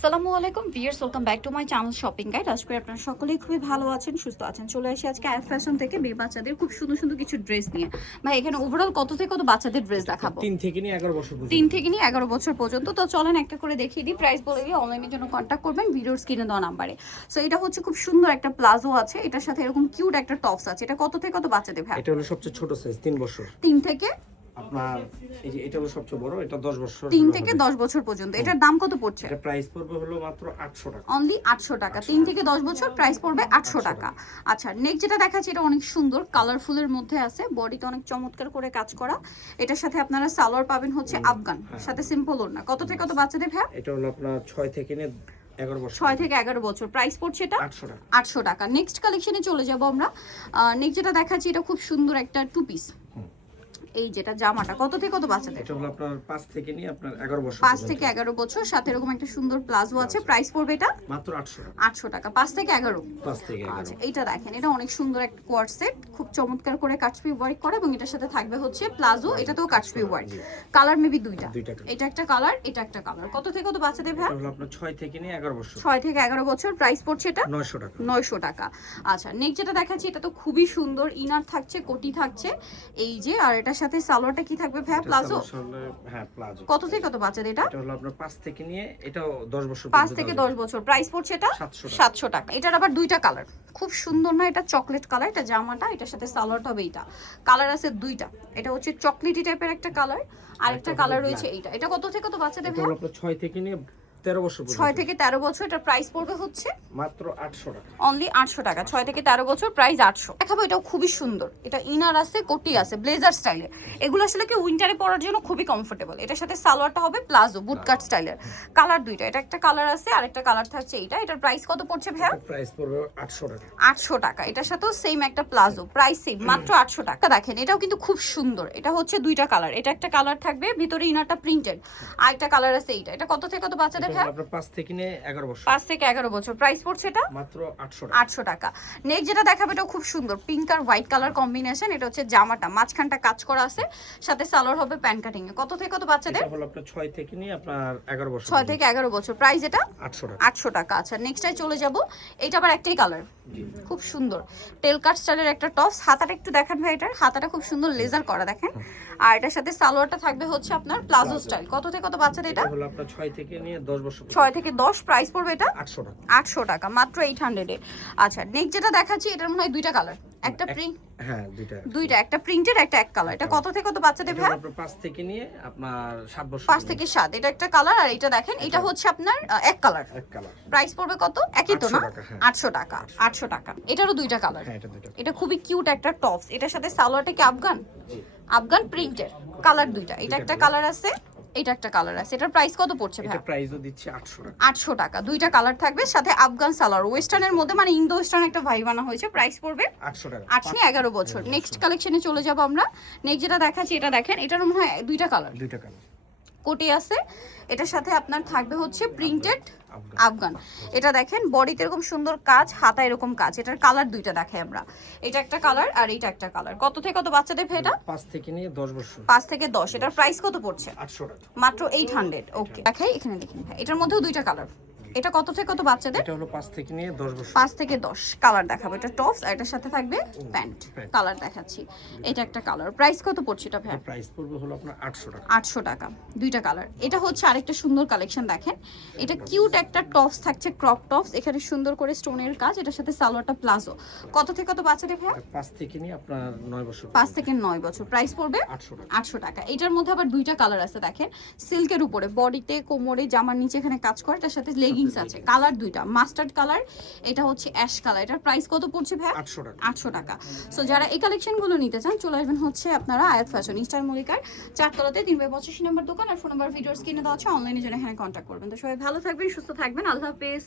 আসসালামু আলাইকুম viewers, welcome back to my channel shopping guide. আশা করি আপনারা সকলেই খুবই ভালো আছেন, সুস্থ আছেন। চলে আসি আজকে আয়াত ফ্যাশন থেকে মেয়ে বাচ্চাদের খুব সুন্দর সুন্দর কিছু ড্রেস নিয়ে। ভাই এখানে ওভারঅল কত থেকে কত বাচ্চাদের ড্রেস দেখাবো? 3 থেকে নিয়ে 11 বছর পর্যন্ত। 3 থেকে নিয়ে 11 বছর পর্যন্ত। তো চলেন একটা করে দেখিয়ে দিই, প্রাইস বলে দিই। অনলাইনের জন্য কন্ট্যাক্ট করবেন ভিডিওর স্ক্রিনে দেওয়া নাম্বারে। সো এটা হচ্ছে খুব সুন্দর একটা প্লাজো আছে, এটার সাথে এরকম কিউট একটা টপস আছে। এটা কত থেকে কত বাচ্চাদের ভাই? এটা হলো সবচেয়ে ছোট সাইজ 3 বছর। 3 থেকে আপনার এই যে এটা হলো সবচেয়ে বড়, এটা 10 বছর। 3 থেকে 10 বছর পর্যন্ত। এটার দাম কত পড়ছে? এটা প্রাইস পড়বে হলো মাত্র 800 টাকা। অনলি 800 টাকা। 3 থেকে 10 বছর, প্রাইস পড়বে 800 টাকা। আচ্ছা, নেক্সট যেটা দেখাচ্ছি এটা অনেক সুন্দর কালারফুলের মধ্যে আছে, বডিতে অনেক চমৎকার করে কাজ করা। এটার সাথে আপনারা সালোয়ার পাবেন হচ্ছে আফগান, সাথে সিম্পল ওড়না। কত থেকে কত বাচ্চাদের ভাই? এটা হলো আপনার 6 থেকে নিয়ে 11 বছর। 6 থেকে 11 বছর। প্রাইস পড়ছে এটা 800 টাকা। 800 টাকা। নেক্সট কালেকশনে চলে যাব আমরা। নেক্সট যেটা দেখাচ্ছি এটা খুব সুন্দর একটা টু পিস। এই যেটা জামাটা কত থেকে কত বাচ্চাদের? এটা হলো আপনার 5 থেকে নিয়ে আপনার 11 বছর। 5 থেকে 11 বছর, সাথে এরকম একটা সুন্দর প্লাজো আছে। প্রাইস পড়বে এটা মাত্র 800 টাকা। 800 টাকা। 5 থেকে 11। 5 থেকে 11। আচ্ছা, এইটা দেখেন, এটা অনেক সুন্দর একটা কোয়ার্ড সেট, খুব চমৎকার করে কাটছবি ওয়ার্ক করা, এবং এটার সাথে থাকবে হচ্ছে প্লাজো, এটাতেও কাটছবি ওয়ার্ক। কালার মেবি দুইটা। এটা একটা কালার, এটা একটা কালার। কত থেকে কত বাচ্চাদের ভাই? এটা হলো আপনার 6 থেকে নিয়ে 11 বছর। 6 থেকে 11 বছর। প্রাইস পড়ছে এটা 900 টাকা। 900 টাকা। আচ্ছা, নেক্সট যেটা দেখাচ্ছি এটা তো খুবই সুন্দর, ইনার থাকছে, কোটি থাকছে এই যে, আর এটার সাথে সালোয়ারটা কি থাকবে ভাই? প্লাজো। হ্যাঁ, প্লাজো। কত থেকে কত বাচ্চাদের এটা? এটা হলো আপনার 5 থেকে নিয়ে, এটাও 10 বছর 5 থেকে 10 বছর। প্রাইস পড়ছে এটা 700 টাকা। এটার আবার দুইটা কালার, খুব সুন্দর না? এটা চকলেট কালার, এটা জামাটা, এটার সাথে সালোয়ারটা হবে এইটা। কালার আছে দুইটা, এটা হচ্ছে চকলেটি টাইপের একটা কালার, আর একটা কালার রয়েছে এইটা। এটা কত থেকে কত বাচ্চাদের ভাই? এটা হলো আপনার 6 থেকে নিয়ে 13 বছর পর্যন্ত। 6 থেকে 13 বছর। এটার প্রাইস পড়বে হচ্ছে মাত্র 800 টাকা। অনলি 800 টাকা। 6 থেকে 13 বছর, প্রাইস 800। দেখাবো, এটাও খুবই সুন্দর। এটা ইনার আছে, কোটি আছে, ব্লেজার স্টাইলের। এগুলো আসলে কি উইন্টারে পরার জন্য খুবই কমফোর্টেবল। এটার সাথে সালোয়ারটা হবে প্লাজো, বুট কাট স্টাইলের। কালার দুইটা, এটা একটা কালার আছে, আর একটা কালার থাকছে এইটা। এটার প্রাইস কত পড়ছে ভাইয়া? প্রাইস পড়বে 800 টাকা। 800 টাকা। এটার সাথেও সেম একটা প্লাজো, প্রাইস সেম, মাত্র 800 টাকা। দেখেন, এটাও কিন্তু খুব সুন্দর। এটা হচ্ছে দুইটা কালার, এটা একটা কালার থাকবে, ভিতরে ইনারটা প্রিন্টেড, আর একটা কালার আছে এইটা। এটা কত থেকে কত বাচ্চাদের ভাই? আপনার 5 থেকে নিয়ে 11 বছর। 5 থেকে 11 বছর। প্রাইস পড়ছে এটা মাত্র 800 টাকা। 800 টাকা। নেক্সট যেটা দেখাবে এটাও খুব সুন্দর, পিঙ্ক আর হোয়াইট কালার কম্বিনেশন। এটা হচ্ছে জামাটা, মাঝখানটা কাজ করা আছে, সাথে সালোয়ার হবে প্যান্ট কাটিং এ। কত থেকে কত বাচ্চাদের? এটা হলো আপনার 6 থেকে নিয়ে আপনার 11 বছর। 6 থেকে 11 বছর। প্রাইস এটা 800 টাকা। 800 টাকা। আচ্ছা, নেক্সটটাই চলে যাব। এটা আবার একটাই কালার, খুব সুন্দর টেল কাট স্টাইলের একটা টপস। হাতাটা একটু দেখেন ভাই, এটার হাতাটা খুব সুন্দর লেজার করা, দেখেন। আর এটার সাথে সালোয়ারটা থাকবে হচ্ছে আপনার প্লাজো স্টাইল। কত থেকে কত বাচ্চাদের এটা? এটা হলো আপনার 6 থেকে নিয়ে 10 বছর। 6 থেকে 10। প্রাইস পড়বে এটা 800 টাকা। 800 টাকা, মাত্র 800 এ। আচ্ছা, নেক্সট যেটা দেখাচ্ছি এটার মনে হয় দুইটা কালার, একটা প্রিন্ট, হ্যাঁ দুইটা, একটা প্রিন্টেড, একটা এক কালার। এটা কত থেকে কত বাচ্চাদের ভাই? আপনার 5 থেকে নিয়ে আপনার 7 বছর। 5 থেকে 7। এটা একটা কালার, আর এটা দেখেন, এটা হচ্ছে আপনার এক কালার। এক কালার। প্রাইস পড়বে কত? একই তো না? 800 800 টাকা। 800 টাকা। এটারও দুইটা কালার। হ্যাঁ, এটা দুইটা। এটা খুবই কিউট একটা টপস। এটার সাথে সালোয়ারটা কি আফগান? আফগান প্রিন্টের। কালার দুইটা, এটা একটা কালার আছে, এটা একটা কালার আছে। এটার প্রাইস কত পড়ছে ভাই? এটা প্রাইসও দিচ্ছি 800 টাকা। 800 টাকা। দুইটা কালার থাকবে, সাথে আফগান সালোয়ার, ওয়েস্টার্নের মধ্যে, মানে ইন্দো ওয়েস্টার্ন একটা ভাই বানা হয়েছে। প্রাইস পড়বে 800 টাকা। 11 বছর। নেক্সট কালেকশনে চলে যাব আমরা। নেক্সট যেটা দেখাচ্ছি এটা দেখেন, এটার মনে হয় দুইটা কালার, দুইটা কালার কোটি আছে। এটার সাথে আপনার থাকবে হচ্ছে প্রিন্টেড আফগান। এটা দেখেন, বডিতে এরকম সুন্দর কাজ, হাতা এরকম কাজ। এটার কালার দুইটা দেখাই আমরা, এটা একটা কালার আর এটা একটা কালার। কত থেকে কত বাচ্চাদের ভাই এটা? 5 থেকে নিয়ে 10 বছর। 5 থেকে 10। এটার প্রাইস কত পড়ছে? 800 টাকা। মাত্র 800। ওকে, দেখাই এখানে দেখুন ভাই, এটার মধ্যেও দুইটা কালার। এটা কত থেকে কত বাচ্চাদের? এটা হলো 5 থেকে নিয়ে 10 বছর। 5 থেকে 10। কালার দেখাবো, এটা টপস, আর এটার সাথে থাকবে প্যান্ট। কালার দেখাচ্ছি, এটা একটা কালার। প্রাইস কত পড়ছে এটা ভাই? প্রাইস পড়বে হলো আপনার 800 টাকা। 800 টাকা। দুইটা কালার। এটা হচ্ছে আরেকটা সুন্দর কালেকশন, দেখেন। এটা কিউট একটা টপস থাকছে, ক্রপ টপস, এখানে সুন্দর করে স্টোনের কাজ। এটার সাথে সালোয়ারটা প্লাজো। কত থেকে কত বাচ্চাদের ভাই? 5 থেকে নিয়ে আপনার 9 বছর। 5 থেকে 9 বছর। প্রাইস পড়বে 800 টাকা। 800 টাকা। এটার মধ্যে আবার দুইটা কালার আছে, দেখেন। সিল্কের উপরে, বডিতে, কোমরে, জামার নিচে এখানে কাজ করে। এটার সাথে লেগিংস আছে। কালার দুইটা, মাস্টার্ড কালার, এটা হচ্ছে অ্যাশ কালার। এটার প্রাইস কত পড়ছে ভাই? 800 টাকা। 800 টাকা। সো যারা এই কালেকশনগুলো নিতে চান, চলে আসবেন হচ্ছে আপনারা আয়াত ফ্যাশন, ইস্টার মল্লিকার 4 তলাতে 3/85 নম্বর দোকান। আর ফোন নাম্বার ভিডিওর স্ক্রিনে দেওয়া আছে, অনলাইনে জন্য এখানে কন্ট্যাক্ট করবেন। তো সবাই ভালো থাকবেন, সুস্থ থাকবেন, আল্লাহ হাফেজ।